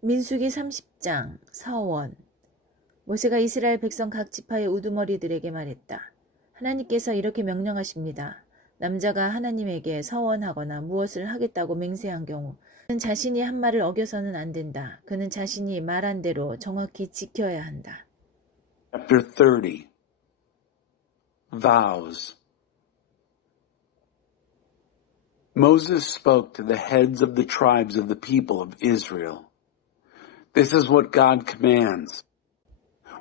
민수기 30장 서원. 모세가 이스라엘 백성 각 지파의 우두머리들에게 말했다. 하나님께서 이렇게 명령하십니다. 남자가 하나님에게 서원하거나 무엇을 하겠다고 맹세한 경우 그는 자신이 한 말을 어겨서는 안 된다. 그는 자신이 말한 대로 정확히 지켜야 한다. Chapter 30 Vows. Moses spoke to the heads of the tribes of the people of Israel. This is what God commands.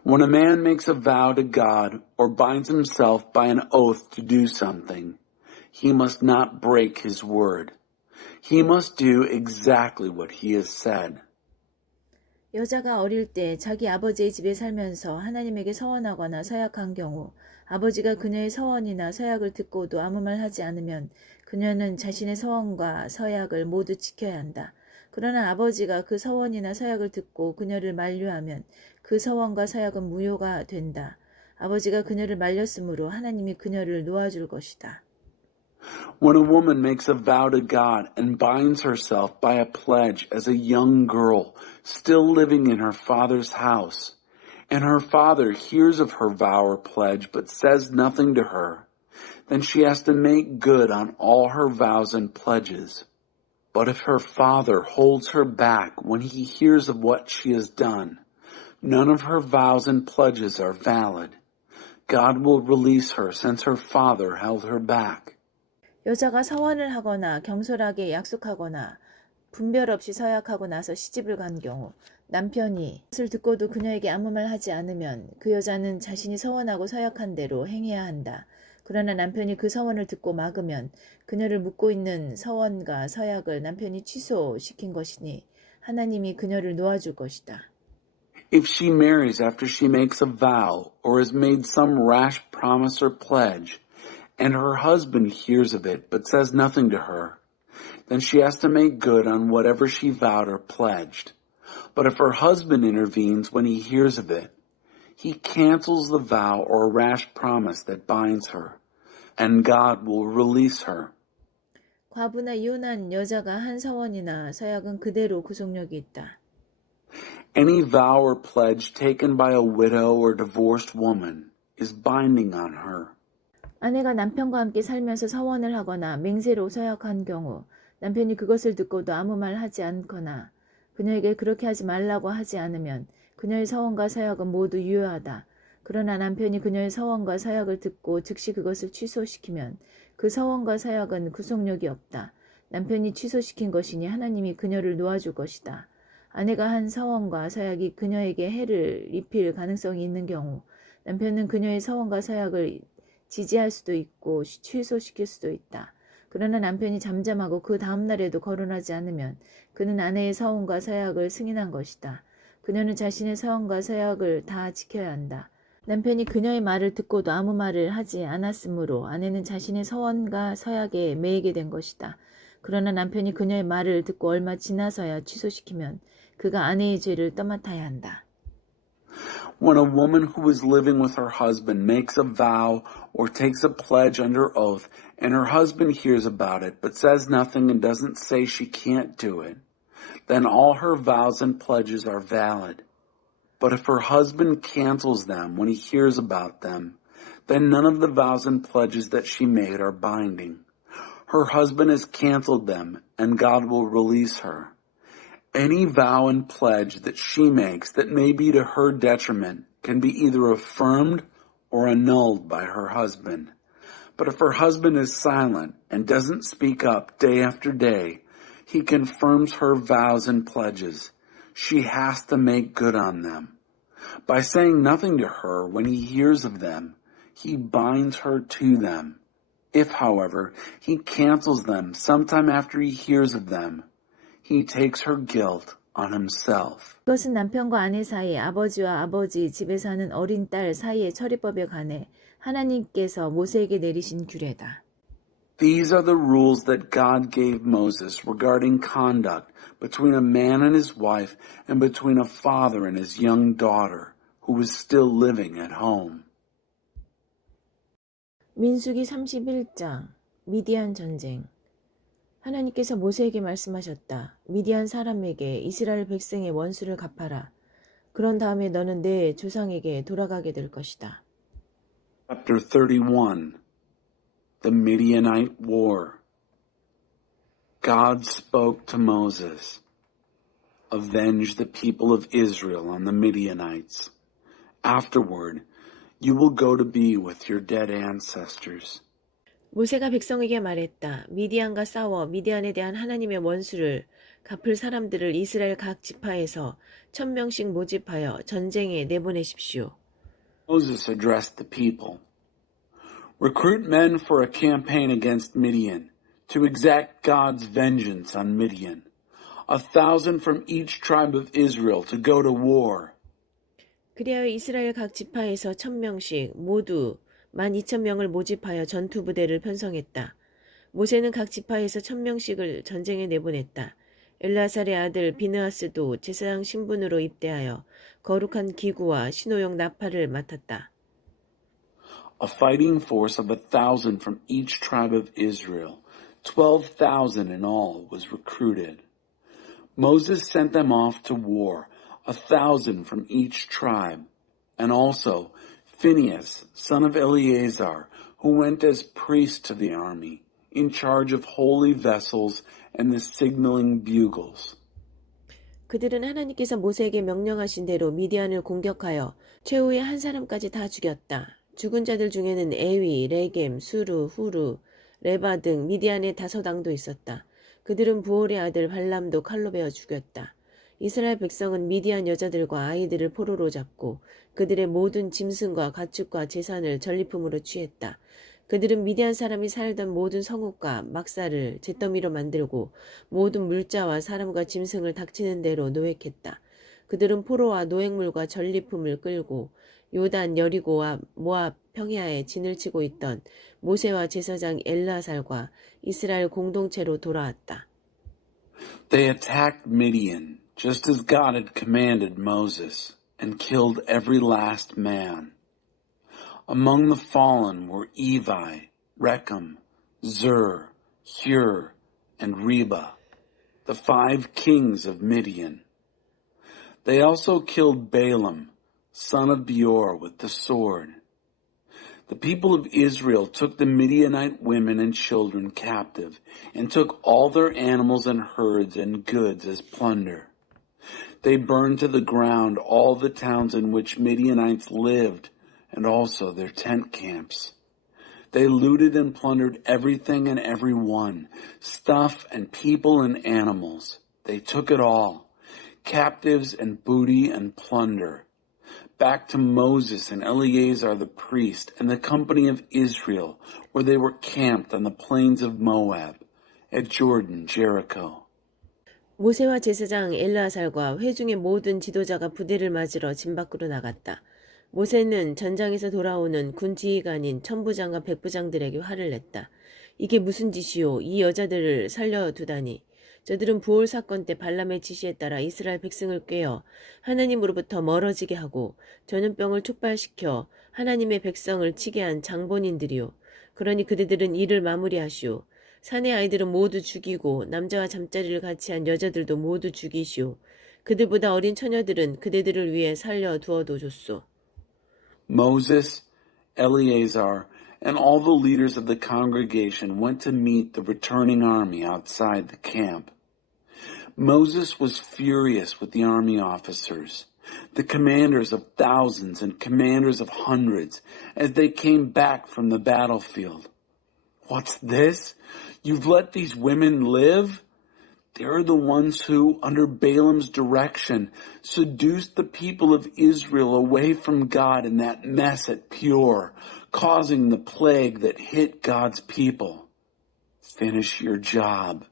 When a man makes a vow to God or binds himself by an oath to do something, he must not break his word. He must do exactly what he has said. 여자가 어릴 때 자기 아버지의 집에 살면서 하나님에게 서원하거나 서약한 경우 아버지가 그녀의 서원이나 서약을 듣고도 아무 말 하지 않으면 그녀는 자신의 서원과 서약을 모두 지켜야 한다. 그러나 아버지가 그 서원이나 서약을 듣고 그녀를 만류하면 그 서원과 서약은 무효가 된다. 아버지가 그녀를 말렸으므로 하나님이 그녀를 놓아줄 것이다. When a woman makes a vow to God and binds herself by a pledge as a young girl still living in her father's house, and her father hears of her vow or pledge but says nothing to her, then she has to make good on all her vows and pledges. But if her father holds her back when he hears of what she has done, none of her vows and pledges are valid. God will release her since her father held her back. 여자가 서원을 하거나 경솔하게 약속하거나 분별 없이 서약하고 나서 시집을 간 경우 남편이 그것을 듣고도 그녀에게 아무 말 하지 않으면 그 여자는 자신이 서원하고 서약한 대로 행해야 한다. 그러나 남편이 그 서원을 듣고 막으면 그녀를 묶고 있는 서원과 서약을 남편이 취소시킨 것이니 하나님이 그녀를 놓아줄 것이다. If she marries after she makes a vow or has made some rash promise or pledge, and her husband hears of it but says nothing to her, then she has to make good on whatever she vowed or pledged. But if her husband intervenes when he hears of it, he cancels the vow or rash promise that binds her, and God will release her. 과부나 이혼한 여자가 한 서원이나 서약은 그대로 구속력이 있다. Any vow or pledge taken by a widow or divorced woman is binding on her. 아내가 남편과 함께 살면서 서원을 하거나 맹세로 서약한 경우 남편이 그것을 듣고도 아무 말 하지 않거나 그녀에게 그렇게 하지 말라고 하지 않으면 그녀의 서원과 서약은 모두 유효하다. 그러나 남편이 그녀의 서원과 서약을 듣고 즉시 그것을 취소시키면 그 서원과 서약은 구속력이 없다. 남편이 취소시킨 것이니 하나님이 그녀를 놓아줄 것이다. 아내가 한 서원과 서약이 그녀에게 해를 입힐 가능성이 있는 경우 남편은 그녀의 서원과 서약을 지지할 수도 있고 취소시킬 수도 있다. 그러나 남편이 잠잠하고 그 다음날에도 거론하지 않으면 그는 아내의 서원과 서약을 승인한 것이다. 그녀는 자신의 서원과 서약을 다 지켜야 한다. 남편이 그녀의 말을 듣고도 아무 말을 하지 않았으므로 아내는 자신의 서원과 서약에 매이게 된 것이다. 그러나 남편이 그녀의 말을 듣고 얼마 지나서야 취소시키면 그가 아내의 죄를 떠맡아야 한다. When a woman who is living with her husband makes a vow or takes a pledge under oath, and her husband hears about it but says nothing and doesn't say she can't do it, then all her vows and pledges are valid. But if her husband cancels them when he hears about them, then none of the vows and pledges that she made are binding. Her husband has canceled them, and God will release her. Any vow and pledge that she makes that may be to her detriment can be either affirmed or annulled by her husband. But if her husband is silent and doesn't speak up day after day, he confirms her vows and pledges. She has to make good on them. By saying nothing to her when he hears of them, he binds her to them. If, however, he cancels them sometime after he hears of them, he takes her guilt on himself. 이것은 남편과 아내 사이, 아버지와 아버지 집에 사는 어린 딸 사이의 처리법에 관해 하나님께서 모세에게 내리신 규례다. These are the rules that God gave Moses regarding conduct between a man and his wife and between a father and his young daughter who was still living at home. 민수기 31장 미디안 전쟁. 하나님께서 모세에게 말씀하셨다. 미디안 사람에게 이스라엘 백성의 원수를 갚아라. 그런 다음에 너는 내 조상에게 돌아가게 될 것이다. Chapter 31, the Midianite War. God spoke to Moses, avenge the people of Israel on the Midianites. Afterward, you will go to be with your dead ancestors. 모세가 백성에게 말했다. 미디안과 싸워 미디안에 대한 하나님의 원수를 갚을 사람들을 이스라엘 각 지파에서 1000명씩 모집하여 전쟁에 내보내십시오. Moses addressed the people. Recruit men for a campaign against Midian, to exact God's vengeance on Midian. 1,000 from each tribe of Israel to go to war. 그리하여 이스라엘 각 지파에서 1000명씩 모두 12,000명을 모집하여 전투 부대를 편성했다. 모세는 각 지파에서 1000명씩을 전쟁에 내보냈다. 엘라살의 아들 비느하스도 제사장 신분으로 입대하여 거룩한 기구와 신호용 나팔을 맡았다. A fighting force of 1,000 from each tribe of Israel, 12,000 in all, was recruited. Moses sent them off to war, 1,000 from each tribe, and also Phinehas, son of Eleazar, who went as priest to the army, in charge of holy vessels and the signaling bugles. 그들은 하나님께서 모세에게 명령하신 대로 미디안을 공격하여 최후의 한 사람까지 다 죽였다. 죽은 자들 중에는 에위, 레겜, 수루, 후루, 레바 등 미디안의 5왕도 있었다. 그들은 부올의 아들 발람도 칼로 베어 죽였다. 이스라엘 백성은 미디안 여자들과 아이들을 포로로 잡고 그들의 모든 짐승과 가축과 재산을 전리품으로 취했다. 그들은 미디안 사람이 살던 모든 성읍과 막사를 잿더미로 만들고 모든 물자와 사람과 짐승을 닥치는 대로 노획했다. 그들은 포로와 노획물과 전리품을 끌고 요단 여리고와 모압 평야에 진을 치고 있던 모세와 제사장 엘라살과 이스라엘 공동체로 돌아왔다. They attacked Midian, just as God had commanded Moses, and killed every last man. Among the fallen were Evi, Rechem, Zur, Hur, and Reba, the 5 kings of Midian. They also killed Balaam, son of Beor, with the sword. The people of Israel took the Midianite women and children captive, and took all their animals and herds and goods as plunder. They burned to the ground all the towns in which Midianites lived, and also their tent camps. They looted and plundered everything and everyone, stuff and people and animals. They took it all, captives and booty and plunder. Back to Moses and Eleazar the priest and the company of Israel, where they were camped on the plains of Moab, at Jordan, Jericho. 모세와 제사장 엘라살과 회중의 모든 지도자가 부대를 맞으러 진 밖으로 나갔다. 모세는 전장에서 돌아오는 군 지휘관인 천부장과 백부장들에게 화를 냈다. 이게 무슨 짓이요? 이 여자들을 살려두다니. 저들은 부올 사건 때 발람의 지시에 따라 이스라엘 백성을 꾀어 하나님으로부터 멀어지게 하고 전염병을 촉발시켜 하나님의 백성을 치게 한 장본인들이요. 그러니 그대들은 일을 마무리하시오. 사내 아이들은 모두 죽이고 남자와 잠자리를 같이 한 여자들도 모두 죽이시오. 그들보다 어린 처녀들은 그대들을 위해 살려두어도 줬소. Moses, Eleazar, and all the leaders of the congregation went to meet the returning army outside the camp. Moses was furious with the army officers, the commanders of thousands and commanders of hundreds, as they came back from the battlefield. What's this? You've let these women live? They're the ones who, under Balaam's direction, seduced the people of Israel away from God in that mess at Peor, causing the plague that hit God's people. Finish your job.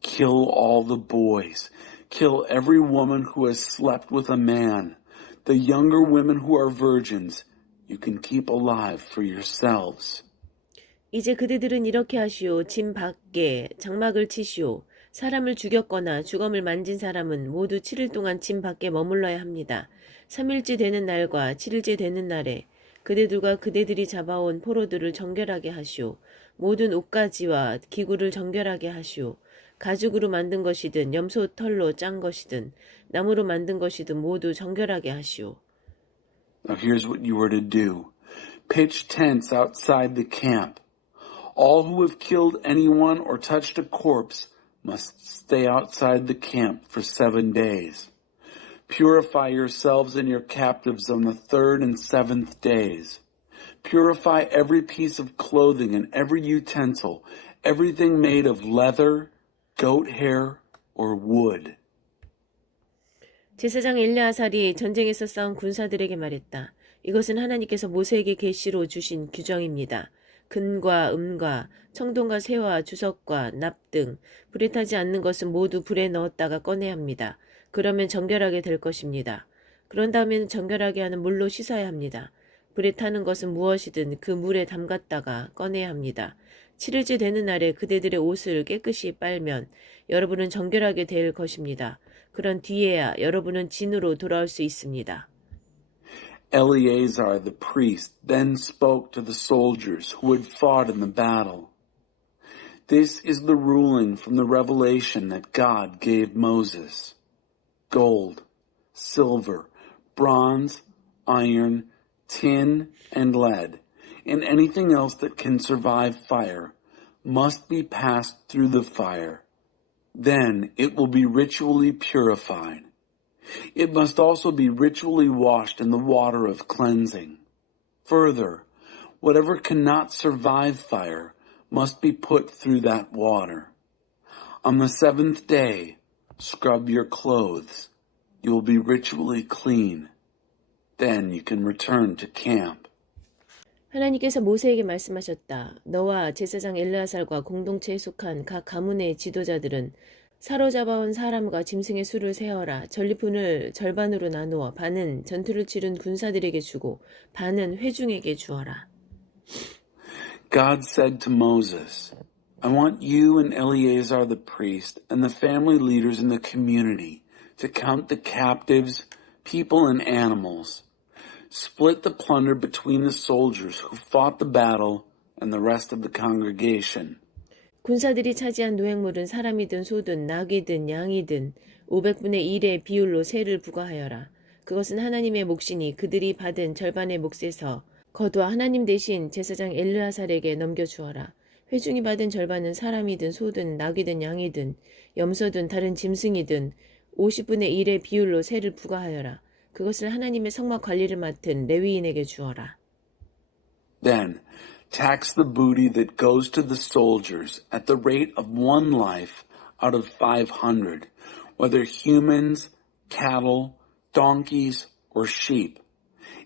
Kill all the boys. Kill every woman who has slept with a man. The younger women who are virgins, you can keep alive for yourselves. 이제 그대들은 이렇게 하시오. 진 밖에 장막을 치시오. 사람을 죽였거나 주검을 만진 사람은 모두 7일 동안 진 밖에 머물러야 합니다. 3일째 되는 날과 7일째 되는 날에 그대들과 그대들이 잡아온 포로들을 정결하게 하시오. 모든 옷가지와 기구를 정결하게 하시오. 가죽으로 만든 것이든 염소 털로 짠 것이든 나무로 만든 것이든 모두 정결하게 하시오. Now here's what you are to do. Pitch tents outside the camp. All who have killed anyone or touched a corpse must stay outside the camp for 7 days. Purify yourselves and your captives on the 3rd and 7th days. Purify every piece of clothing and every utensil, everything made of leather, goat hair, or wood. 제사장 엘르아살이 전쟁에서 싸운 군사들에게 말했다. 이것은 하나님께서 모세에게 계시로 주신 규정입니다. 금과 음과 청동과 새와 주석과 납 등 불에 타지 않는 것은 모두 불에 넣었다가 꺼내야 합니다. 그러면 정결하게 될 것입니다. 그런 다음에는 정결하게 하는 물로 씻어야 합니다. 불에 타는 것은 무엇이든 그 물에 담갔다가 꺼내야 합니다. 7일째 되는 날에 그대들의 옷을 깨끗이 빨면 여러분은 정결하게 될 것입니다. 그런 뒤에야 여러분은 진으로 돌아올 수 있습니다. Eleazar the priest then spoke to the soldiers who had fought in the battle. This is the ruling from the revelation that God gave Moses. Gold, silver, bronze, iron, tin, and lead, and anything else that can survive fire, must be passed through the fire. Then it will be ritually purified. It must also be ritually washed in the water of cleansing. Further, whatever cannot survive fire must be put through that water. On the 7th day, scrub your clothes. You will be ritually clean. Then you can return to camp. 하나님께서 모세에게 말씀하셨다. 너와 제사장 엘르아살과 공동체에 속한 각 가문의 지도자들은 사로잡아온 사람과 짐승의 수를 세어라. 전리품을 절반으로 나누어 반은 전투를 치른 군사들에게 주고 반은 회중에게 주어라. God said to Moses, I want you and Eleazar the priest and the family leaders in the community to count the captives, people and animals. Split the plunder between the soldiers who fought the battle and the rest of the congregation. 군사들이 차지한 노획물은 사람이든 소든 낙이든 양이든 500분의 1의 비율로 세를 부과하여라. 그것은 하나님의 몫이니 그들이 받은 절반의 몫에서 거두어 하나님 대신 제사장 엘르아살에게 넘겨주어라. 회중이 받은 절반은 사람이든 소든 낙이든 양이든 염소든 다른 짐승이든 50분의 1의 비율로 세를 부과하여라. 그것을 하나님의 성막 관리를 맡은 레위인에게 주어라. Then tax the booty that goes to the soldiers at the rate of 1 life out of 500, whether humans, cattle, donkeys, or sheep.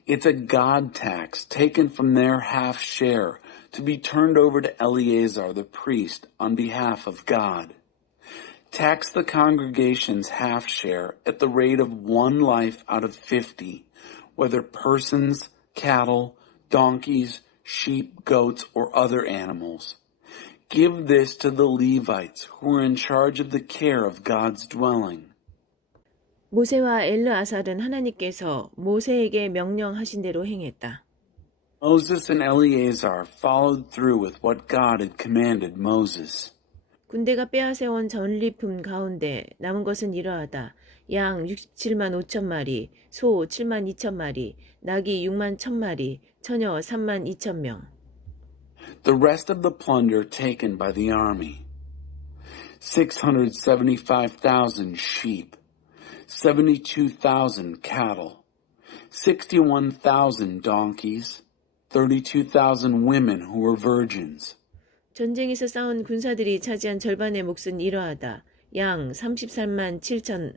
It's a God tax taken from their half share to be turned over to Eleazar the priest on behalf of God. Tax the congregation's half share at the rate of 1 life out of 50, whether persons, cattle, donkeys, sheep, goats, or other animals. Give this to the Levites who are in charge of the care of God's dwelling. 모세와 엘르아살은 하나님께서 모세에게 명령하신 대로 행했다. Moses and Eleazar followed through with what God had commanded Moses. 군대가 빼앗아온 전리품 가운데 남은 것은 이러하다. 양 67만 5천 마리, 소 7만 2천 마리, 낙이 6만 1천 마리, 처녀 3만 2천 명. The rest of the plunder taken by the army. 675,000 sheep, 72,000 cattle, 61,000 donkeys, 32,000 women who were virgins. 전쟁에서 싸운 군사들이 차지한 절반의 몫은 이러하다. 양 33만 7천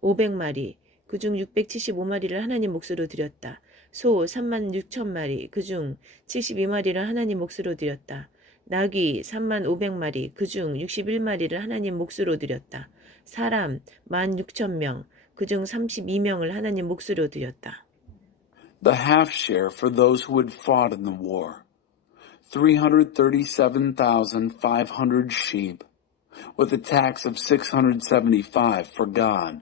500마리, 그중 675마리를 하나님 몫으로 드렸다. 소 3만 6천 마리, 그중 72마리를 하나님 몫으로 드렸다. 낙이 3만 500마리, 그중 61마리를 하나님 몫으로 드렸다. 사람 16,000명, 그중 32명을 하나님 몫으로 드렸다. The half share for those who had fought in the war. 337,500 sheep, with a tax of 675 for God.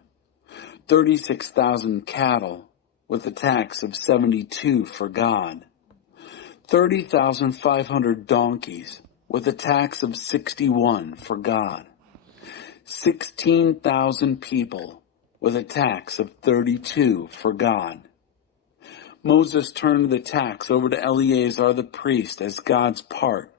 36,000 cattle, with a tax of 72 for God. 30,500 donkeys, with a tax of 61 for God. 16,000 people with a tax of 32 for God. Moses turned the tax over to Eleazar the priest as God's part,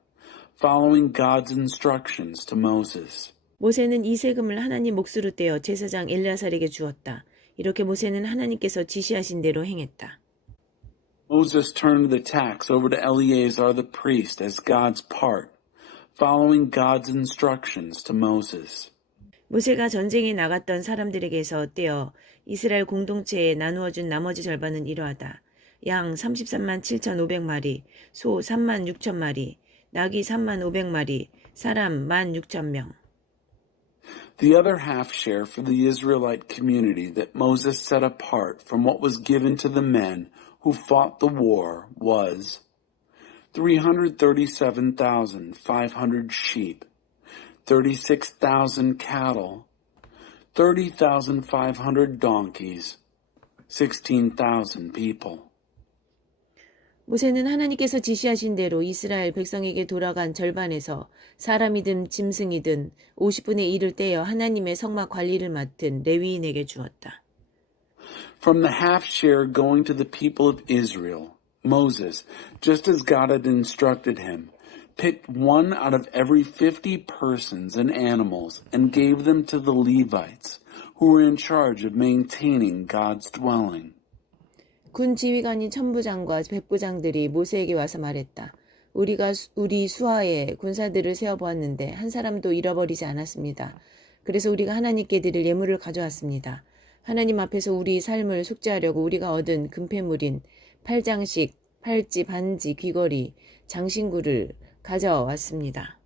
following God's instructions to Moses. 모세는 이 세금을 하나님 몫으로 떼어 제사장 엘르아살에게 주었다. 이렇게 모세는 하나님께서 지시하신 대로 행했다. Moses turned the tax over to Eleazar the priest as God's part, following God's instructions to Moses. 모세가 전쟁에 나갔던 사람들에게서 떼어 이스라엘 공동체에 나누어 준 나머지 절반은 이러하다. 양 33만 7,500마리, 소 3만 6천 마리, 나귀 3만 500마리, 사람 1만 6천 명. The other half share for the Israelite community that Moses set apart from what was given to the men who fought the war was 337,500 sheep, 36,000 cattle, 30,500 donkeys, 16,000 people. 모세는 하나님께서 지시하신 대로 이스라엘 백성에게 돌아간 절반에서 사람이든 짐승이든 50분의 1을 떼어 하나님의 성막 관리를 맡은 레위인에게 주었다. From the half share going to the people of Israel, Moses, just as God had instructed him, picked one out of every 50 persons and animals and gave them to the Levites, who were in charge of maintaining God's dwelling. 군 지휘관인 천부장과 백부장들이 모세에게 와서 말했다. 우리가 우리 수하에 군사들을 세워보았는데 한 사람도 잃어버리지 않았습니다. 그래서 우리가 하나님께 드릴 예물을 가져왔습니다. 하나님 앞에서 우리 삶을 속죄하려고 우리가 얻은 금폐물인 팔장식, 팔찌, 반지, 귀걸이, 장신구를 가져왔습니다.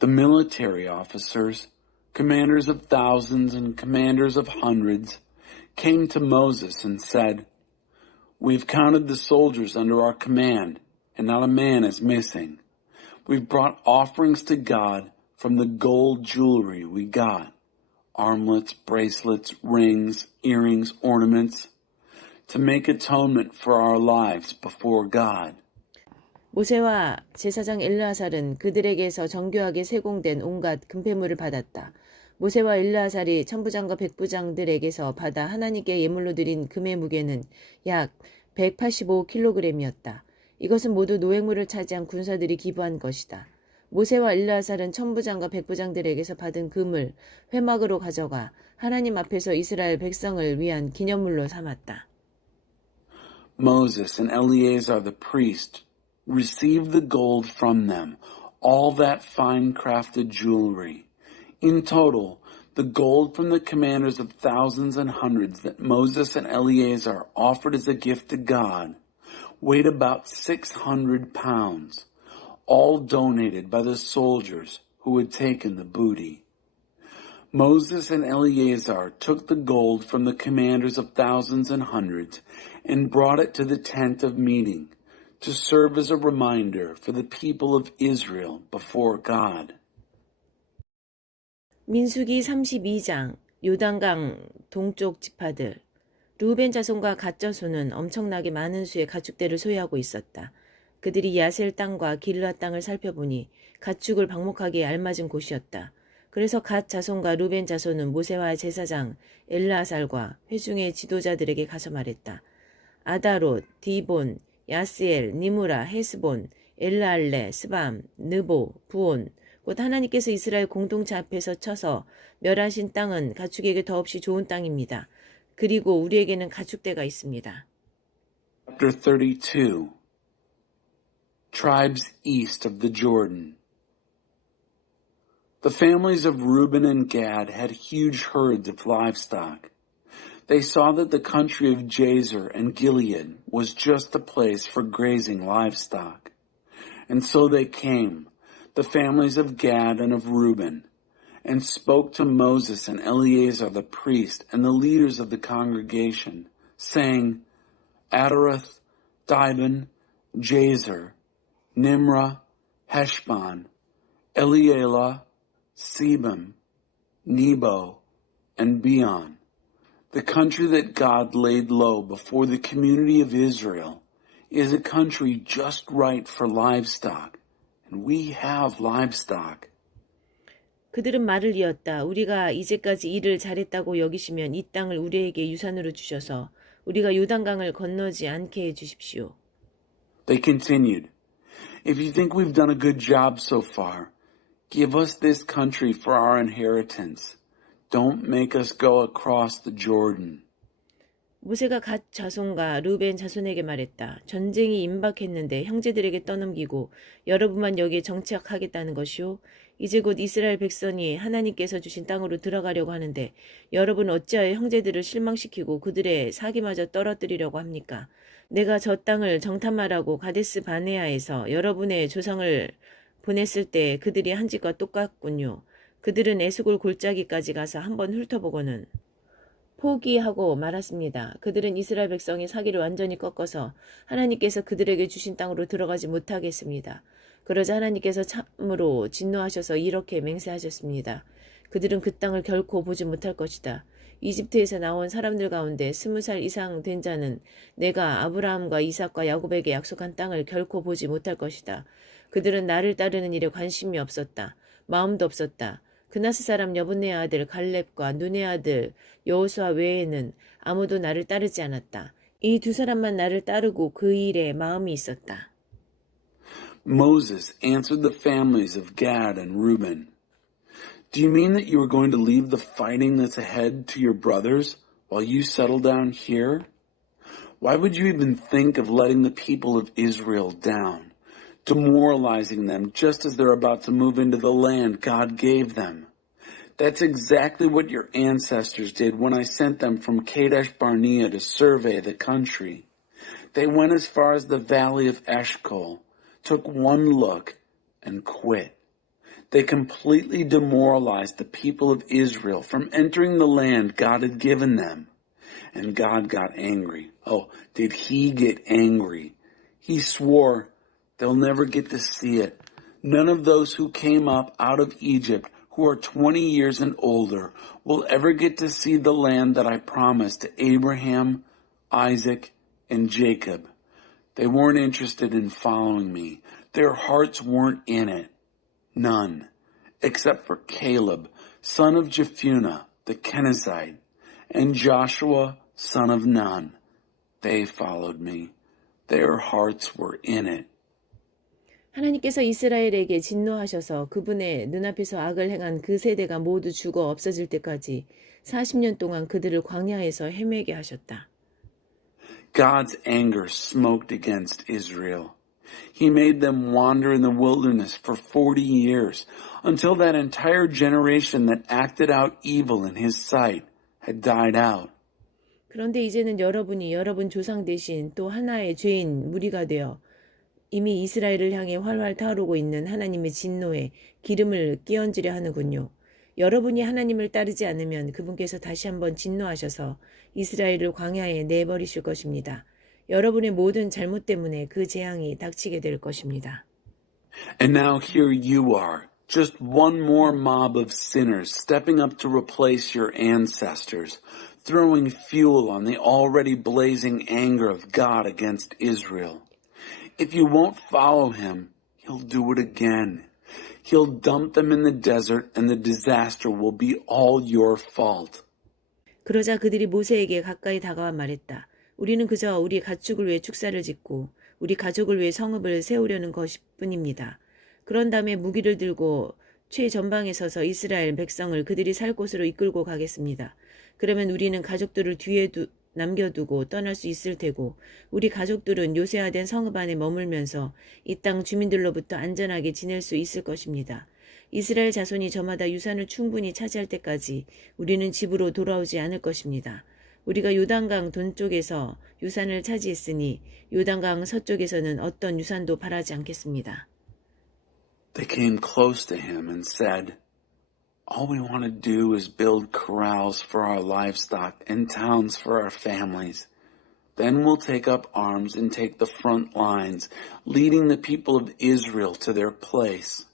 The military officers, commanders of thousands and commanders of hundreds, came to Moses and said, "We've counted the soldiers under our command, and not a man is missing. We've brought offerings to God from the gold jewelry we got, armlets, bracelets, rings, earrings, ornaments, to make atonement for our lives before God." 모세와 제사장 엘르아살은 그들에게서 정교하게 세공된 온갖 금폐물을 받았다. 모세와 엘르아살이 천부장과 백부장들에게서 받아 하나님께 예물로 드린 금의 무게는 약 185kg이었다. 이것은 모두 노획물을 차지한 군사들이 기부한 것이다. 모세와 엘르아살은 천부장과 백부장들에게서 받은 금을 회막으로 가져가 하나님 앞에서 이스라엘 백성을 위한 기념물로 삼았다. Moses and Eleazar the priest received the gold from them, all that fine crafted jewelry. In total, the gold from the commanders of thousands and hundreds that Moses and Eleazar offered as a gift to God weighed about 600 pounds, all donated by the soldiers who had taken the booty. Moses and Eleazar took the gold from the commanders of thousands and hundreds and brought it to the tent of meeting to serve as a reminder for the people of Israel before God. 민수기 32장 요단강 동쪽 지파들 루벤 자손과 갓 자손은 엄청나게 많은 수의 가축대를 소유하고 있었다. 그들이 야셀 땅과 길르앗 땅을 살펴보니 가축을 방목하기에 알맞은 곳이었다. 그래서 갓 자손과 루벤 자손은 모세와 제사장 엘르아살과 회중의 지도자들에게 가서 말했다. 아다롯, 디본, 야스엘, 니무라, 헤스본, 엘르알레, 스밤, 느보, 부온 곧 하나님께서 이스라엘 공동체 앞에서 쳐서 멸하신 땅은 가축에게 더없이 좋은 땅입니다. 그리고 우리에게는 가축대가 있습니다. Chapter 32 Tribes east of the Jordan. The families of Reuben and Gad had huge herds of livestock. They saw that the country of Jazer and Gilead was just the place for grazing livestock. And so they came, the families of Gad and of Reuben, and spoke to Moses and Eleazar the priest and the leaders of the congregation, saying, Adorath, Dibon, Jazer, Nimrah, Heshbon, Elealeh, Sebam, Nebo, and Beon, the country that God laid low before the community of Israel, is a country just right for livestock and we have livestock. 그들은 말을 이었다. 우리가 이제까지 일을 잘했다고 여기시면 이 땅을 우리에게 유산으로 주셔서 우리가 요단강을 건너지 않게 해주십시오. They continued, If you think we've done a good job so far, give us this country for our inheritance. Don't make us go across the Jordan. 모세가 갓 자손과 르벤 자손에게 말했다. 전쟁이 임박했는데 형제들에게 떠넘기고 여러분만 여기에 정착하겠다는 것이요. 이제 곧 이스라엘 백성이 하나님께서 주신 땅으로 들어가려고 하는데 여러분 어찌하여 형제들을 실망시키고 그들의 사기마저 떨어뜨리려고 합니까? 내가 저 땅을 정탐하라고 가데스 바네아에서 여러분의 조상을 보냈을 때 그들이 한 짓과 똑같군요. 그들은 에스골 골짜기까지 가서 한번 훑어보고는 포기하고 말았습니다. 그들은 이스라엘 백성의 사기를 완전히 꺾어서 하나님께서 그들에게 주신 땅으로 들어가지 못하게 했습니다. 그러자 하나님께서 참으로 진노하셔서 이렇게 맹세하셨습니다. 그들은 그 땅을 결코 보지 못할 것이다. 이집트에서 나온 사람들 가운데 20살 이상 된 자는 내가 아브라함과 이삭과 야곱에게 약속한 땅을 결코 보지 못할 것이다. 그들은 나를 따르는 일에 관심이 없었다. 마음도 없었다. 그나스 사람 여분네 아들 갈렙과 눈의 아들 여호수아 외에는 아무도 나를 따르지 않았다. 이 두 사람만 나를 따르고 그 일에 마음이 있었다. Moses answered the families of Gad and Reuben. Do you mean that you are going to leave the fighting that's ahead to your brothers while you settle down here? Why would you even think of letting the people of Israel down, demoralizing them just as they're about to move into the land God gave them? That's exactly what your ancestors did when I sent them from Kadesh Barnea to survey the country. They went as far as the valley of Eshcol, took one look, and quit. They completely demoralized the people of Israel from entering the land God had given them. And God got angry. Oh, did he get angry? He swore they'll never get to see it. None of those who came up out of Egypt who are 20 years and older will ever get to see the land that I promised to Abraham, Isaac, and Jacob. They weren't interested in following me. Their hearts weren't in it. None, except for Caleb, son of Jephunneh, the Kenizzite, and Joshua, son of Nun. They followed me. Their hearts were in it. 하나님께서 이스라엘에게 진노하셔서 그분의 눈앞에서 악을 행한 그 세대가 모두 죽어 없어질 때까지 40년 동안 그들을 광야에서 헤매게 하셨다. God's anger smoked against Israel. He made them wander in the wilderness for 40 years until that entire generation that acted out evil in his sight had died out. 그런데 이제는 여러분이 여러분 조상 대신 또 하나의 죄인 무리가 되어 이미 이스라엘을 향해 활활 타오르고 있는 하나님의 진노에 기름을 끼얹으려 하는군요. 여러분이 하나님을 따르지 않으면 그분께서 다시 한번 진노하셔서 이스라엘을 광야에 내버리실 것입니다. 여러분의 모든 잘못 때문에 그 재앙이 닥치게 될 것입니다. And now here you are, just one more mob of sinners stepping up to replace your ancestors, throwing fuel on the already blazing anger of God against Israel. If you won't follow him, he'll do it again. He'll dump them in the desert and the disaster will be all your fault. 그러자 그들이 모세에게 가까이 다가와 말했다. 우리는 그저 우리 가축을 위해 축사를 짓고 우리 가족을 위해 성읍을 세우려는 것뿐입니다. 그런 다음에 무기를 들고 최전방에 서서 이스라엘 백성을 그들이 살 곳으로 이끌고 가겠습니다. 그러면 우리는 가족들을 뒤에 남겨두고 떠날 수 있을 테고 우리 가족들은 요새화된 성읍 안에 머물면서 이 땅 주민들로부터 안전하게 지낼 수 있을 것입니다. 이스라엘 자손이 저마다 유산을 충분히 차지할 때까지 우리는 집으로 돌아오지 않을 것입니다. 우리가 요단강 동쪽에서 유산을 차지했으니 요단강 서쪽에서는 어떤 유산도 바라지 않겠습니다. They came close to him and said, All we want to do is build corrals for our livestock and towns for our families. Then we'll take up arms and take the front lines, leading the people of Israel to their place.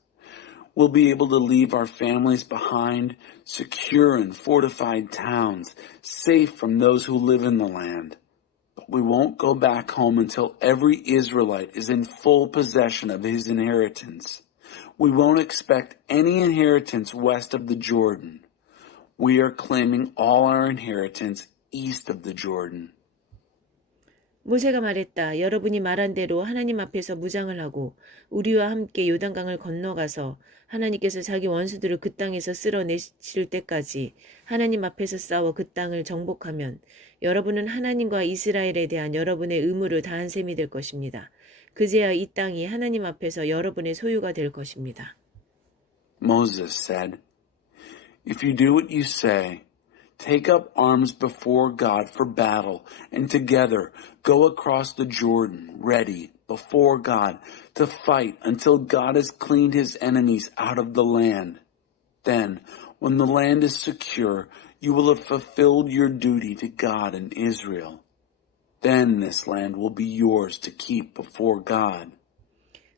We'll be able to leave our families behind, secure in fortified towns, safe from those who live in the land. But we won't go back home until every Israelite is in full possession of his inheritance. We won't expect any inheritance west of the Jordan. We are claiming all our inheritance east of the Jordan. 모세가 말했다. 여러분이 말한 대로 하나님 앞에서 무장을 하고 우리와 함께 요단강을 건너가서 하나님께서 자기 원수들을 그 땅에서 쓸어내실 때까지 하나님 앞에서 싸워 그 땅을 정복하면 여러분은 하나님과 이스라엘에 대한 여러분의 의무를 다한 셈이 될 것입니다. 그제야 이 땅이 하나님 앞에서 여러분의 소유가 될 것입니다. Moses said, If you do what you say, take up arms before God for battle, and together go across the Jordan, ready, before God, to fight until God has cleaned his enemies out of the land. Then, when the land is secure, you will have fulfilled your duty to God and Israel. Then this land will be yours to keep before God.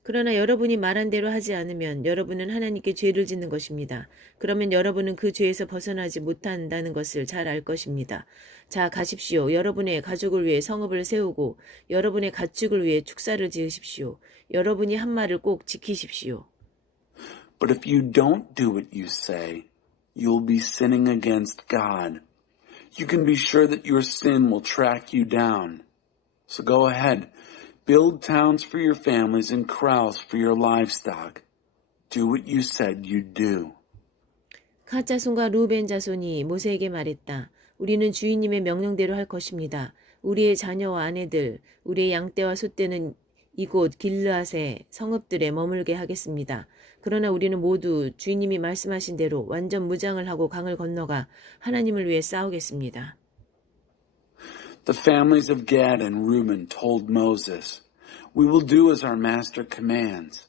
그러나 여러분이 말한 대로 하지 않으면 여러분은 하나님께 죄를 짓는 것입니다. 그러면 여러분은 그 죄에서 벗어나지 못한다는 것을 잘 알 것입니다. 자, 가십시오. 여러분의 가족을 위해 성읍을 세우고 여러분의 가축을 위해 축사를 지으십시오. 여러분이 한 말을 꼭 지키십시오. But if you don't do what you say, you'll be sinning against God. You can be sure that your sin will track you down. So go ahead. Build towns for your families and corrals for your livestock. Do what you said you'd do. 갓 자손과 루벤 자손이 모세에게 말했다. 우리는 주인님의 명령대로 할 것입니다. 우리의 자녀와 아내들, 우리의 양떼와 소떼는 이곳 길르앗의 성읍들에 머물게 하겠습니다. 그러나 우리는 모두 주인님이 말씀하신 대로 완전 무장을 하고 강을 건너가 하나님을 위해 싸우겠습니다. The families of Gad and Reuben told Moses, We will do as our master commands.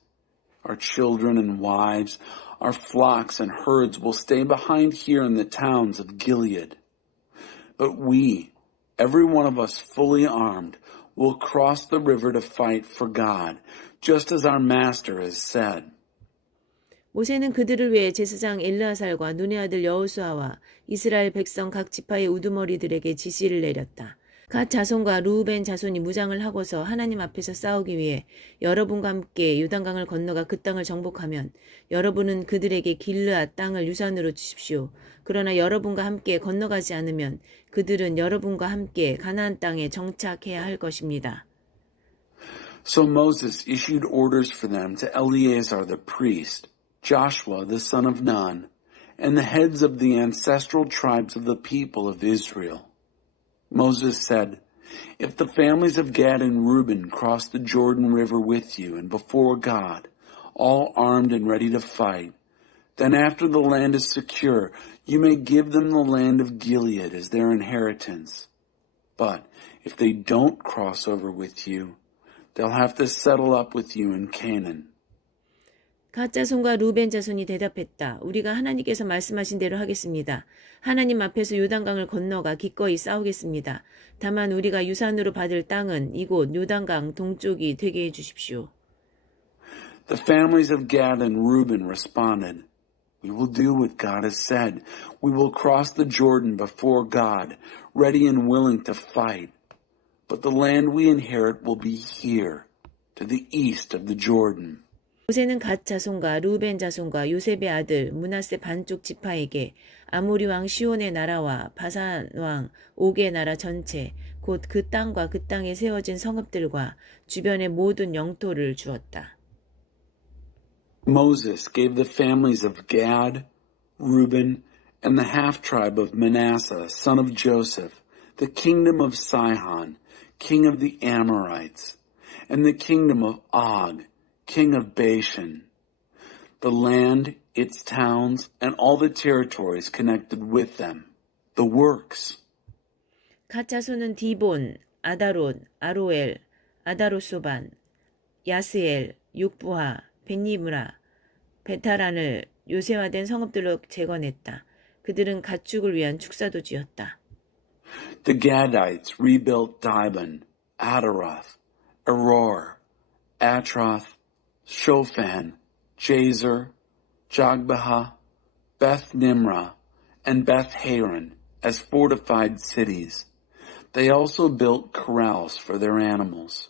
Our children and wives, our flocks and herds will stay behind here in the towns of Gilead. But we, every one of us fully armed, will cross the river to fight for God, just as our master has said. 모세는 그들을 위해 제사장 엘르아살과 눈의 아들 여호수아와 이스라엘 백성 각 지파의 우두머리들에게 지시를 내렸다. 갓 자손과 루벤 자손이 무장을 하고서 하나님 앞에서 싸우기 위해 여러분과 함께 요단강을 건너가 그 땅을 정복하면 여러분은 그들에게 길르앗 땅을 유산으로 주십시오. 그러나 여러분과 함께 건너가지 않으면 그들은 여러분과 함께 가나안 땅에 정착해야 할 것입니다. So Moses issued orders for them to Eleazar the priest, Joshua the son of Nun, and the heads of the ancestral tribes of the people of Israel. Moses said, If the families of Gad and Reuben cross the Jordan River with you and before God, all armed and ready to fight, then after the land is secure, you may give them the land of Gilead as their inheritance. But if they don't cross over with you, they'll have to settle up with you in Canaan. 갓 자손과 루벤 자손이 대답했다. 우리가 하나님께서 말씀하신 대로 하겠습니다. 하나님 앞에서 요단강을 건너가 기꺼이 싸우겠습니다. 다만 우리가 유산으로 받을 땅은 이곳 요단강 동쪽이 되게 해주십시오. The families of Gad and Reuben responded, We will do what God has said. We will cross the Jordan before God, ready and willing to fight. But the land we inherit will be here, to the east of the Jordan. 모세는 갓 자손과 루벤 자손과 요셉의 아들 므낫세 반쪽 지파에게 아모리 왕 시온의 나라와 바산 왕 옥의 나라 전체 곧 그 땅과 그 땅에 세워진 성읍들과 주변의 모든 영토를 주었다. Moses gave the families of Gad, Reuben, and the half-tribe of Manasseh, son of Joseph, the kingdom of Sihon, king of the Amorites, and the kingdom of Og, king of Bashan, the land, its towns, and all the territories connected with them, the works. 갓 자손은 디본, 아다론, 아로엘, 아다로소반, 야스엘, 육부하, 벳니므라, 베타란을 요새화된 성읍들로 재건했다. 그들은 가축을 위한 축사도 지었다. The Gadites rebuilt Dibon, Adaroth, Eror, Atroth, Shophan, Jazer, Jogbaha, Beth Nimrah, and Beth Haran as fortified cities. They also built corrals for their animals.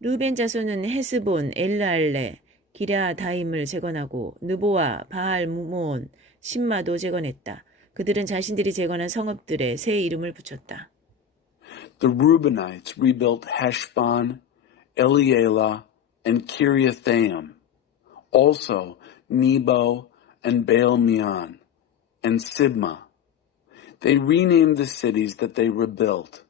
루벤 자손은 헤스본, 엘르알레, 기랴다임을 재건하고 느보와 바알 무몬 신마도 재건했다. 그들은 자신들이 재건한 성읍들에 새 이름을 붙였다. The Reubenites rebuilt Heshbon, Elealeh, and Kiriathaim, also Nebo and Baal-meon, and Sibma. They renamed the cities that they rebuilt.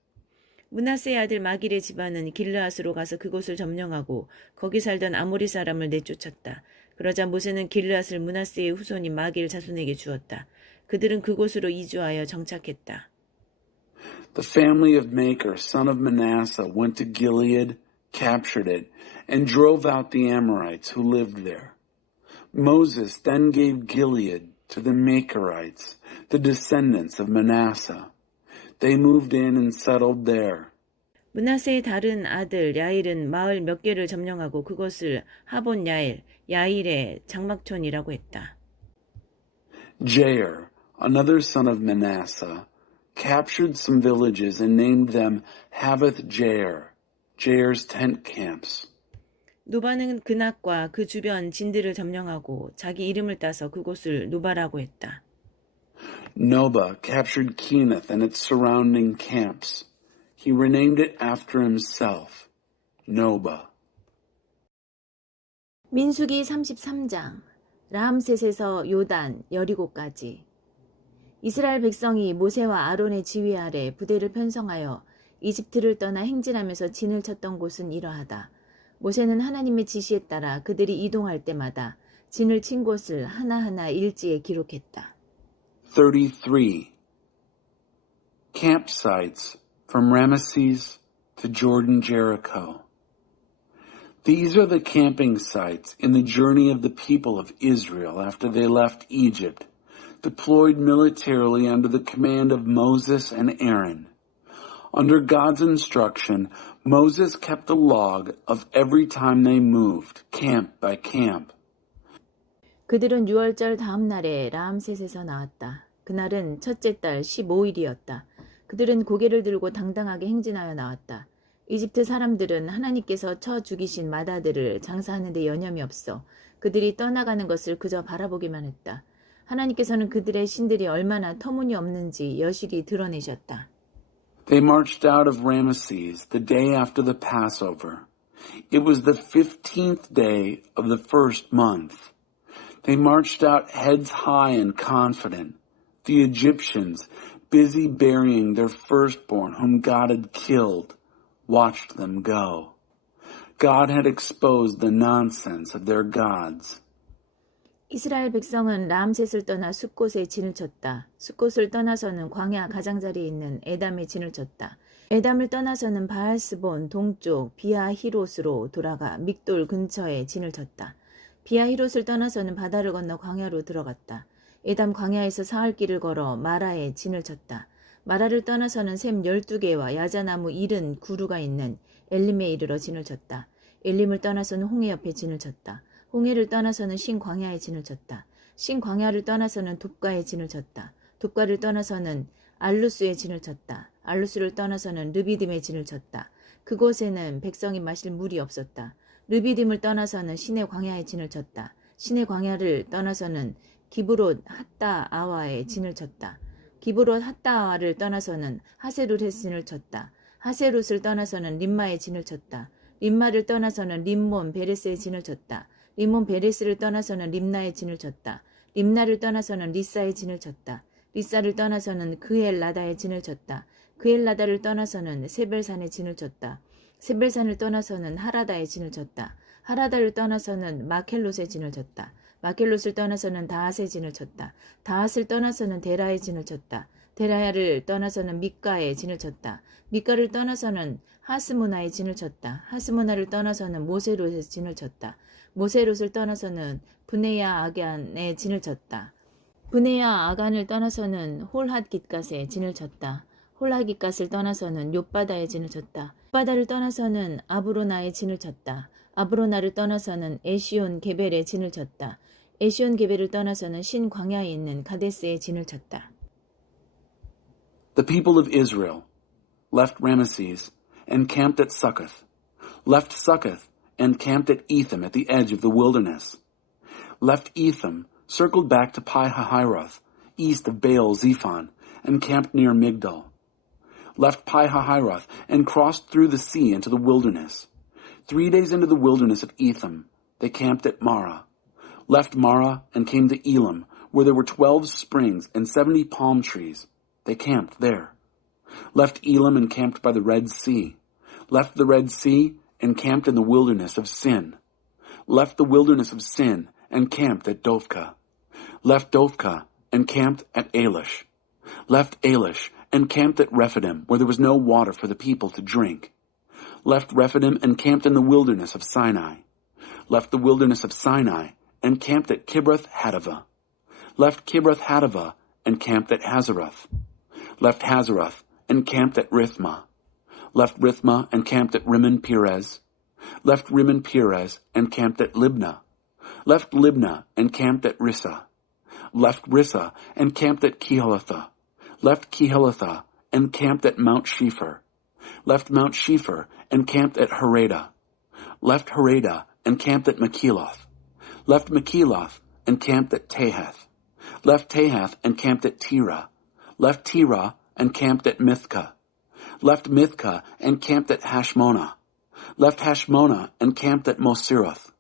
므낫세의 아들 마길의 집안은 길르앗으로 가서 그곳을 점령하고 거기 살던 아모리 사람을 내쫓았다. 그러자 모세는 길르앗을 므낫세의 후손인 마길 자손에게 주었다. 그들은 그곳으로 이주하여 정착했다. The family of Machir, son of Manasseh, went to Gilead, captured it, and drove out the Amorites who lived there. Moses then gave Gilead to the Machirites, the descendants of Manasseh. They moved in and settled there. 므낫세의 다른 아들 야일은 마을 몇 개를 점령하고 그것을 하본 야일의 장막촌이라고 했다. Jair, another son of Manasseh, captured some villages and named them Havoth Jair, Jair's tent camps. 노바는 그낙과 그 주변 진들을 점령하고 자기 이름을 따서 그곳을 노바라고 했다. Noba captured Kenath and its surrounding camps. He renamed it after himself, Noba. 민수기 33장 라암셋에서 요단 여리고까지. 이스라엘 백성이 모세와 아론의 지휘 아래 부대를 편성하여 이집트를 떠나 행진하면서 진을 쳤던 곳은 이러하다. 모세는 하나님의 지시에 따라 그들이 이동할 때마다 진을 친 곳을 하나하나 일지에 기록했다. 33. Campsites from Ramesses to Jordan Jericho. These are the camping sites in the journey of the people of Israel after they left Egypt, deployed militarily under the command of Moses and Aaron. Under God's instruction, Moses kept a log of every time they moved, camp by camp. 그들은 6월절 다음 날에 라암셋에서 나왔다. 그날은 첫째 달 15일이었다. 그들은 고개를 들고 당당하게 행진하여 나왔다. 이집트 사람들은 하나님께서 쳐 죽이신 마다들을 장사하는 데 여념이 없어 그들이 떠나가는 것을 그저 바라보기만 했다. 하나님께서는 그들의 신들이 얼마나 터무니없는지 여실히 드러내셨다. They marched out of Ramesses the day after the Passover. It was the 15th day of the first month. They marched out heads high and confident. The Egyptians, busy burying their firstborn whom God had killed, watched them go. God had exposed the nonsense of their gods. 이스라엘 백성은 라암셋을 떠나 숫곳에 진을 쳤다. 숫곳을 떠나서는 광야 가장자리에 있는 에담에 진을 쳤다. 에담을 떠나서는 바알스본 동쪽 비하히롯으로 돌아가 믹돌 근처에 진을 쳤다. 비하히롯을 떠나서는 바다를 건너 광야로 들어갔다. 에담 광야에서 사흘길을 걸어 마라에 진을 쳤다. 마라를 떠나서는 샘 12개와 야자나무 70그루가 있는 엘림에 이르러 진을 쳤다. 엘림을 떠나서는 홍해 옆에 진을 쳤다. 홍해를 떠나서는 신광야에 진을 쳤다. 신광야를 떠나서는 돕가에 진을 쳤다. 돕가를 떠나서는 알루스에 진을 쳤다. 알루스를 떠나서는 르비딤에 진을 쳤다. 그곳에는 백성이 마실 물이 없었다. 르비딤을 떠나서는 신의 광야에 진을 쳤다. 신의 광야를 떠나서는 기브롯 핫다아와에 진을 쳤다. 기브롯 핫다아와를 떠나서는 하세룻에 진을 쳤다. 하세룻을 떠나서는 림마에 진을 쳤다. 림마를 떠나서는 림몬 베레스에 진을 쳤다. 림몬 베레스를 떠나서는 림나에 진을 쳤다. 림나를 떠나서는 리사에 진을 쳤다. 리사를 떠나서는 그엘라다에 진을 쳤다. 그엘라다를 떠나서는 세벨산에 진을 쳤다. 세벨산을 떠나서는 하라다에 진을 쳤다. 하라다를 떠나서는 마켈롯에 진을 쳤다. 마켈롯을 떠나서는 다핫에 진을 쳤다. 다핫을 떠나서는 데라에 진을 쳤다. 데라야를 떠나서는 미가에 진을 쳤다. 미가를 떠나서는 하스모나에 진을 쳤다. 하스모나를 떠나서는 모세롯에 진을 쳤다. 모세롯을 떠나서는 브네야 아간에 진을 쳤다. 브네야 아간을 떠나서는 홀핫깃갓에 진을 쳤다. 홀핫깃갓을 떠나서는 욥바다에 진을 쳤다. 욥바다를 떠나서는 아브로나에 진을 쳤다. 아브로나를 떠나서는 에시온 게벨에 진을 쳤다. 에시온 게벨을 떠나서는 신광야에 있는 가데스에 진을 쳤다. The people of Israel left Ramesses and camped at Succoth, left Succoth and camped at Etham at the edge of the wilderness. Left Etham, circled back to Pi-hahiroth, east of Baal-zephon, and camped near Migdal. Left Pi-hahiroth and crossed through the sea into the wilderness. 3 days into the wilderness of Etham, they camped at Marah. Left Marah and came to Elam, where there were 12 springs and 70 palm trees. They camped there. Left Elam and camped by the Red Sea. Left the Red Sea and camped in the wilderness of Sin. Left the wilderness of Sin and camped at Dophkah. Left Dophkah and camped at Elish. Left Elish and camped at Rephidim, where there was no water for the people to drink. Left Rephidim and camped in the wilderness of Sinai. Left the wilderness of Sinai and camped at Kibroth-Hattaavah. Left Kibroth-Hattaavah and camped at Hazeroth. Left Hazeroth and camped at Rithmah. Left Rithmah and camped at Rimmon-Perez. Left Rimmon-Perez and camped at Libnah. Left Libnah and camped at Rissah. Left Rissah and camped at Kehelathah. Left Kehelathah and camped at Mount Shepher. Left Mount Shepher and camped at Harada. Left Harada and camped at Makeloth. Left Makeloth and camped at Tahath. Left Tahath and camped at Terah. Left Terah and camped at Mithkah. Left Mithkah and camped at Hashmonah. Left Hashmonah and camped at Moseroth.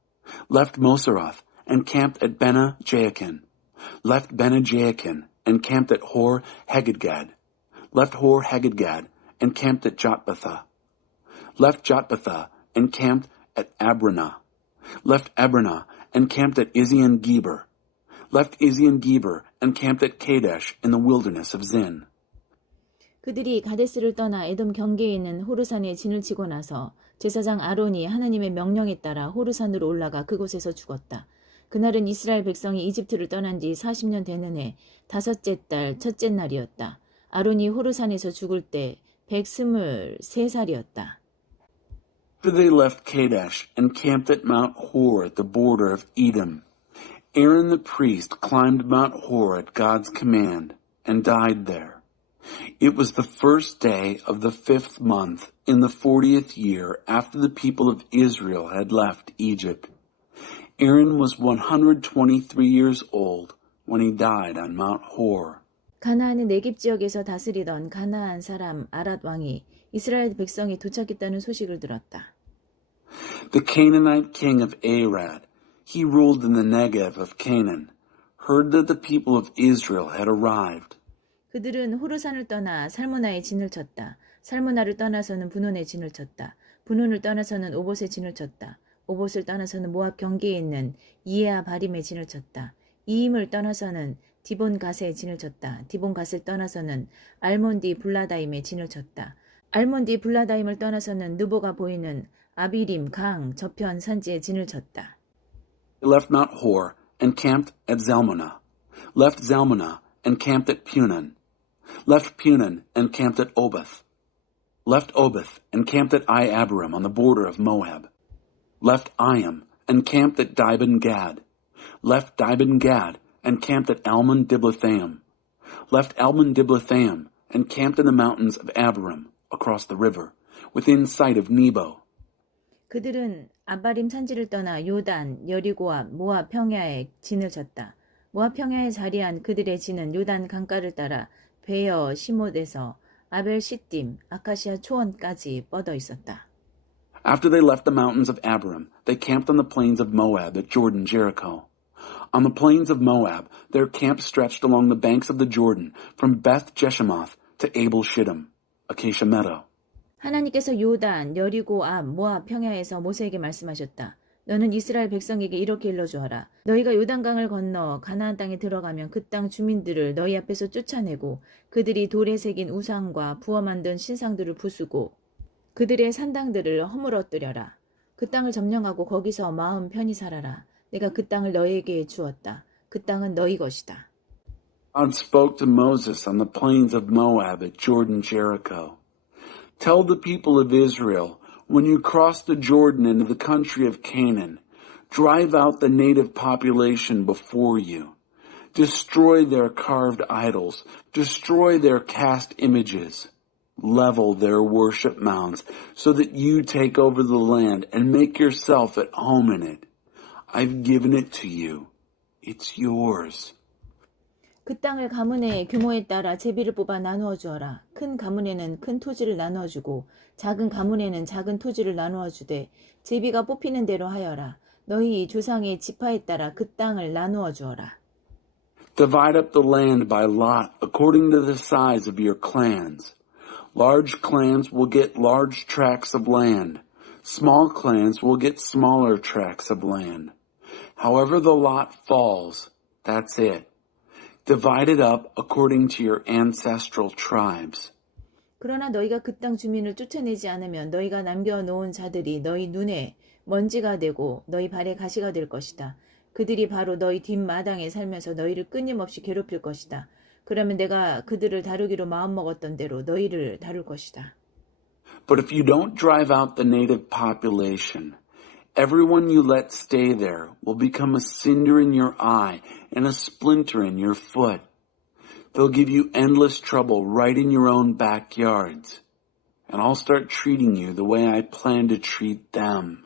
Left Moseroth and camped at Bene-Jaakan. Left Bene-Jaakan and camped at Hor-Haggidgad. Left Hor-Haggidgad and camped at Jotbathah. Left Jotbathah and camped at Abranah. Left Abranah and camped at Ezion-Geber. Left Ezion-Geber and camped at Kadesh in the wilderness of Zin. 그들이 가데스를 떠나 에돔 경계에 있는 호르산에 진을 치고 나서 제사장 아론이 하나님의 명령에 따라 호르산으로 올라가 그곳에서 죽었다. 그날은 이스라엘 백성이 이집트를 떠난 지 40년 되는 해 다섯째 달 첫째 날이었다. 아론이 호르산에서 죽을 때 123살이었다. After they left Kadesh and camped at Mount Hor at the border of Edom, Aaron the priest climbed Mount Hor at God's command and died there. It was the first day of the 5th month in the 40th year after the people of Israel had left Egypt. Aaron was 123 years old when he died on Mount Hor. 가나안의 네겝 지역에서 다스리던 가나안 사람 아랏 왕이 이스라엘 백성이 도착했다는 소식을 들었다. The Canaanite king of Arad, he ruled in the Negev of Canaan, heard that the people of Israel had arrived. 그들은 호르산을 떠나 살모나에 진을 쳤다. 살모나를 떠나서는 분온에 진을 쳤다. 분온을 떠나서는 오봇에 진을 쳤다. 오봇을 떠나서는 모압 경계에 있는 이에아 바림에 진을 쳤다. 이임을 떠나서는 디본갓에 진을 쳤다. 디본갓을 떠나서는 알몬디 블라다임에 진을 쳤다. 알몬디 블라다임을 떠나서는 느보가 보이는 아비림 강 저편 산지에 진을 쳤다. They left Mount Hor and camped at Zalmunna. Left Zalmunna and camped at Punon. Left Punon and camped at Oboth. Left Oboth and camped at Ai-Abarim on the border of Moab. Left Iam and camped at Dibon-Gad. Left Dibon-Gad and camped at Almon-Diblathaim. Left Almon-Diblathaim and camped in the mountains of Abarim across the river, within sight of Nebo. 그들은 아바림 산지를 떠나 요단, 여리고와 모압 평야에 진을 쳤다. 모압 평야에 자리한 그들의 진은 요단 강가를 따라 베어 시못에서 아벨 시딤, 아카시아 초원까지 뻗어 있었다. After they left the mountains of Abarim, they camped on the plains of Moab at Jordan Jericho. On the plains of Moab, their camp stretched along the banks of the Jordan from Beth Jeshemoth to Abel Shittim, Acacia Meadow. 하나님께서 요단, 여리고 앞, 모압 평야에서 모세에게 말씀하셨다. 너는 이스라엘 백성에게 이렇게 일러주어라. 너희가 요단강을 건너 가나안 땅에 들어가면 그 땅 주민들을 너희 앞에서 쫓아내고 그들이 돌에 새긴 우상과 부어 만든 신상들을 부수고 그들의 산당들을 허물어뜨려라. 그 땅을 점령하고 거기서 마음 편히 살아라. 내가 그 땅을 너희에게 주었다. 그 땅은 너희 것이다. God spoke to Moses on the plains of Moab at Jordan Jericho. Tell the people of Israel, when you cross the Jordan into the country of Canaan, drive out the native population before you. Destroy their carved idols. Destroy their cast images. level their worship mounds so that you take over the land and make yourself at home in it. I've given it to you. It's yours. 그 땅을 가문의 규모에 따라 제비를 뽑아 나누어 주어라. 큰 가문에는 큰 토지를 나누어 주고 작은 가문에는 작은 토지를 나누어 주되 제비가 뽑히는 대로 하여라. 너희 조상의 지파에 따라 그 땅을 나누어 주어라. Divide up the land by lot according to the size of your clans. Large clans will get large tracts of land. Small clans will get smaller tracts of land. However the lot falls, that's it. Divide it up according to your ancestral tribes. 그러나 너희가 그 땅 주민을 쫓아내지 않으면 너희가 남겨놓은 자들이 너희 눈에 먼지가 되고 너희 발에 가시가 될 것이다. 그들이 바로 너희 뒷마당에 살면서 너희를 끊임없이 괴롭힐 것이다. 그러면 내가 그들을 다루기로 마음먹었던 대로 너희를 다룰 것이다. But if you don't drive out the native population, everyone you let stay there will become a cinder in your eye and a splinter in your foot. They'll give you endless trouble right in your own backyards. And I'll start treating you the way I plan to treat them.